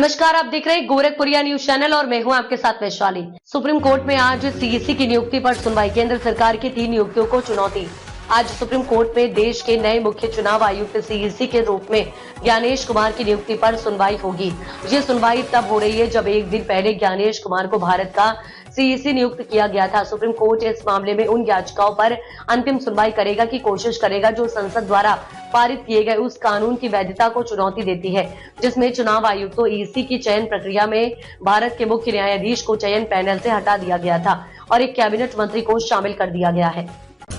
नमस्कार, आप देख रहे हैं गोरखपुरिया न्यूज चैनल और मैं हूं आपके साथ वैशाली। सुप्रीम कोर्ट में आज सीईसी की नियुक्ति पर सुनवाई। केंद्र सरकार की 3 नियुक्तियों को चुनौती। आज सुप्रीम कोर्ट में देश के नए मुख्य चुनाव आयुक्त सीईसी के रूप में ज्ञानेश कुमार की नियुक्ति पर सुनवाई होगी। ये सुनवाई तब हो रही है जब एक दिन पहले ज्ञानेश कुमार को भारत का सीईसी नियुक्त किया गया था। सुप्रीम कोर्ट इस मामले में उन याचिकाओं पर अंतिम सुनवाई करेगा की कोशिश करेगा जो संसद द्वारा पारित किए गए उस कानून की वैधता को चुनौती देती है, जिसमें चुनाव आयुक्तों ईसी की चयन प्रक्रिया में भारत के मुख्य न्यायाधीश को चयन पैनल से हटा दिया गया था और एक कैबिनेट मंत्री को शामिल कर दिया गया है।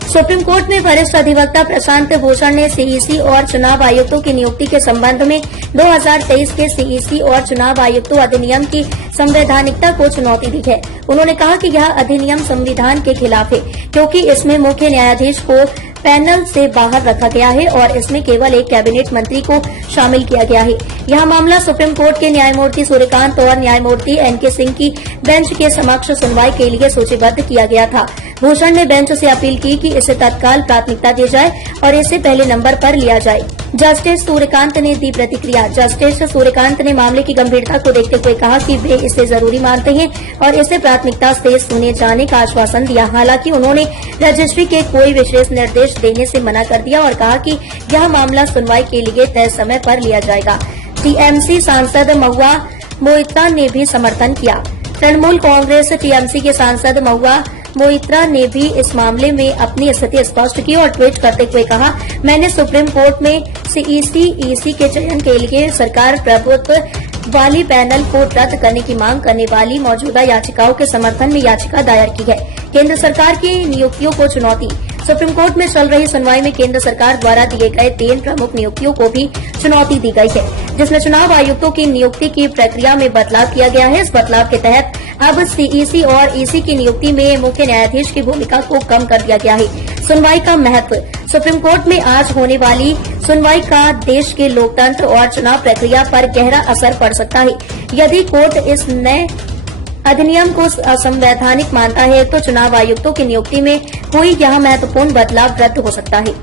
सुप्रीम कोर्ट में वरिष्ठ अधिवक्ता प्रशांत भूषण ने सीईसी और चुनाव आयुक्तों की नियुक्ति के संबंध में 2023 के सीईसी और चुनाव आयुक्तों अधिनियम की संवैधानिकता को चुनौती दी है। उन्होंने कहा कि यह अधिनियम संविधान के खिलाफ है, क्योंकि इसमें मुख्य न्यायाधीश को पैनल से बाहर रखा गया है और इसमें केवल एक कैबिनेट मंत्री को शामिल किया गया है। यह मामला सुप्रीम कोर्ट के न्यायमूर्ति सूर्यकांत और न्यायमूर्ति एनके सिंह की बेंच के समक्ष सुनवाई के लिए सूचीबद्ध किया गया था। भूषण ने बेंच से अपील की कि इसे तत्काल प्राथमिकता दी जाए और इसे पहले नंबर पर लिया जाए। जस्टिस सूर्यकांत ने दी प्रतिक्रिया। जस्टिस सूर्यकांत ने मामले की गंभीरता को देखते हुए कहा कि वे इसे जरूरी मानते हैं और इसे प्राथमिकता से सुने जाने का आश्वासन दिया। हालांकि उन्होंने रजिस्ट्री के कोई विशेष निर्देश देने से मना कर दिया और कहा कि यह मामला सुनवाई के लिए तय समय पर लिया जाएगा। टीएमसी सांसद महुआ मोइत्रा ने भी समर्थन किया। तृणमूल कांग्रेस टीएमसी के सांसद महुआ मोइत्रा ने भी इस मामले में अपनी स्थिति स्पष्ट की और ट्वीट करते हुए कहा, मैंने सुप्रीम कोर्ट में सीईसी ईसी के चयन के लिए सरकार प्रभुत्व वाली पैनल को रद्द करने की मांग करने वाली मौजूदा याचिकाओं के समर्थन में याचिका दायर की है। केंद्र सरकार की नियुक्तियों को चुनौती। सुप्रीम कोर्ट में चल रही सुनवाई में केंद्र सरकार द्वारा दिए गए 3 प्रमुख नियुक्तियों को भी चुनौती दी गई है, जिसमें चुनाव आयुक्तों की नियुक्ति की प्रक्रिया में बदलाव किया गया है। इस बदलाव के तहत अब सीईसी और ईसी की नियुक्ति में मुख्य न्यायाधीश की भूमिका को कम कर दिया गया है। सुनवाई का महत्व। सुप्रीम कोर्ट में आज होने वाली सुनवाई का देश के लोकतंत्र और चुनाव प्रक्रिया पर गहरा असर पड़ सकता है। यदि कोर्ट इस नए अधिनियम को असंवैधानिक मानता है तो चुनाव आयुक्तों की नियुक्ति में हुई यह महत्वपूर्ण बदलाव रद्द हो सकता है।